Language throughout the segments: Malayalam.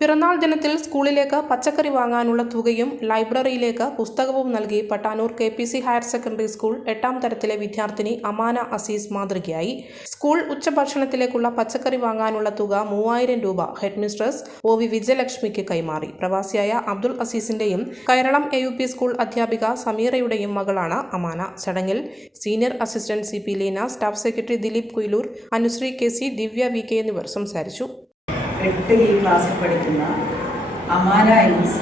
പിറന്നാൾ ദിനത്തിൽ സ്കൂളിലേക്ക് പച്ചക്കറി വാങ്ങാനുള്ള തുകയും ലൈബ്രറിയിലേക്ക് പുസ്തകവും നൽകി Pattanur K P C higher secondary school എട്ടാം തരത്തിലെ വിദ്യാർത്ഥിനി അമാന അസീസ് മാതൃകയായി. സ്കൂൾ ഉച്ചഭക്ഷണത്തിലേക്കുള്ള പച്ചക്കറി വാങ്ങാനുള്ള തുക മൂവായിരം രൂപ ഹെഡ്മിസ്ട്രസ് ഒ വി വിജയലക്ഷ്മിക്ക് കൈമാറി. പ്രവാസിയായ Abdul അസീസിന്റെയും Kairalam A U P school അധ്യാപിക സമീറയുടെയും മകളാണ് അമാന. ചടങ്ങിൽ senior assistant C P Leena staff secretary Dileep Kuyiloor Anusree K C Divya V K എന്നിവർ സംസാരിച്ചു. എട്ട് ഈ ക്ലാസ്സിൽ പഠിക്കുന്ന അമാന ഐസ്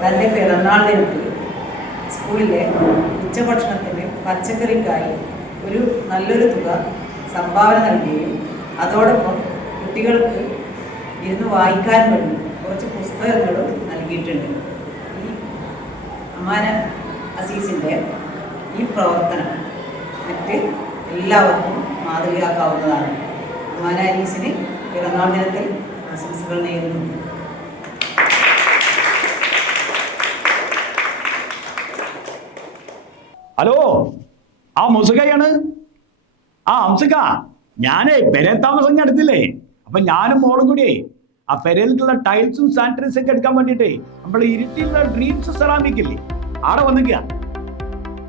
തന്റെ പിറന്നാൾ ദിനത്തിൽ സ്കൂളിലെ ഉച്ചഭക്ഷണത്തിന് പച്ചക്കറിക്കായി ഒരു നല്ലൊരു തുക സംഭാവന നൽകുകയും അതോടൊപ്പം കുട്ടികൾക്ക് ഇരുന്ന് വായിക്കാൻ വേണ്ടി കുറച്ച് പുസ്തകങ്ങളും നൽകിയിട്ടുണ്ട്. ഈ അമാന അസീസിന്റെ ഈ പ്രവർത്തനം മറ്റ് എല്ലാവർക്കും മാതൃകയാക്കാവുന്നതാണ്. അമാന അനീസിന് പിറന്നാൾ ദിനത്തിൽ ആശംസകൾ നേരുന്നു. ഹലോ ആ മുസുകയാണ് ആ അംസുക ഞാനേ പെരേ താമസം എടുത്തില്ലേ അപ്പൊ ഞാനും മോളും കൂടിയേ ആ പെരയിലുള്ള ടൈൽസും സാനിറ്റൈസും ഒക്കെ എടുക്കാൻ വേണ്ടിട്ടേ നമ്മൾ ഇരുട്ടിയുള്ള ഡ്രീംസ് സെറാമിക് ഇല്ലേ ആടെ വന്നിക്ക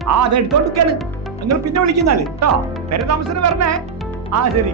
ആ അത് എടുത്തോണ്ടിരിക്കാണ്. നിങ്ങൾ പിന്നെ വിളിക്കുന്നാൽ. കേട്ടോ പെരേ താമസത്തിന് വരണേ. ആ ശരി.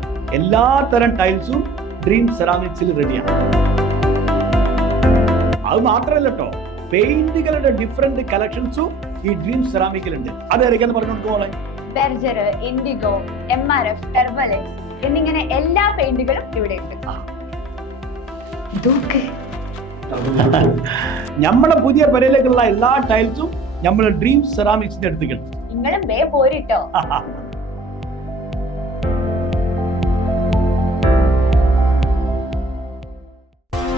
എല്ലാ തരം ടൈൽസും ഡ്രീം സെറാമിക്സിൽ റെഡിയാണ് അത് മാത്രമല്ല കേട്ടോ പെയിന്റുകളുടെ ഡിഫറെന്റ് കളക്ഷൻസും ഈ ഡ്രീം സെറാമിക്കിലുണ്ട്. അതായിരിക്കും പറഞ്ഞു നോക്കുമോളെ Berger Indigo M R F ടെർബലെക്സ് എന്നിങ്ങനെ എല്ലാ പെയിന്റുകളും ഇവിടെ ഉണ്ട്. നമ്മുടെ നമ്മളെ പുതിയ പെരയിലേക്കുള്ള എല്ലാ ടൈൽസും നമ്മൾ ഡ്രീം സെറാമിക്സിന്റെ അടുത്തേക്ക് നിങ്ങളും വേ പോരിട്ടോ